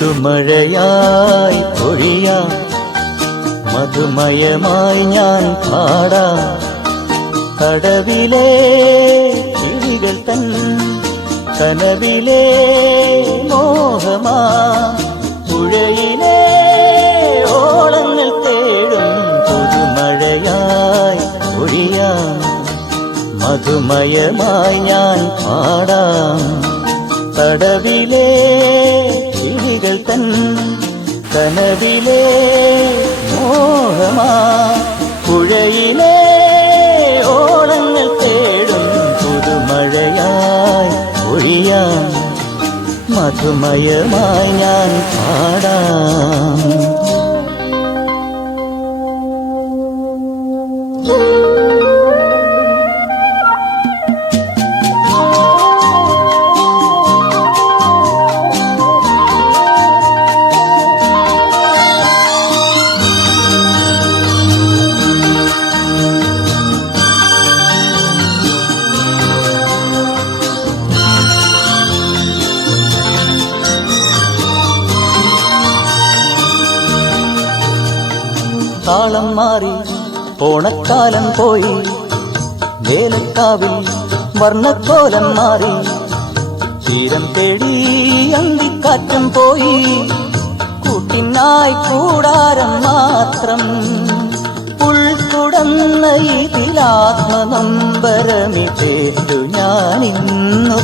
പുതുമഴയായി പൊഴിയാം, മധുമയമായി ഞാൻ പാടാം. കടവിലെ കിളികൾ തൻ കനവിലെ മോഹമാ, പുഴയിലെ ഓളങ്ങൾ തേടും പുതുമഴയായി പൊഴിയാം, മധുമയമായി ഞാൻ പാടാം. കടവിലെ കിളികൾ തൻ കനവിലെ മോഹമാ, പുഴയിലെ ഓളങ്ങൾ തേടും പുതുമഴയായി ഒഴിയാം, മധുമയമായി ഞാൻ പാടാം. കാലം മാറി ഓണക്കാലം പോയി, വേലക്കാവിൽ വർണ്ണക്കോലം മാറി, തീരം തേടി അന്തിക്കാറ്റും പോയി, കൂട്ടിനായി കൂടാരം മാത്രം. ഉൾക്കുടന്ന ഇതിലാത്മനൊമ്പരമിട്ടേറ്റു ഞാനിന്നു.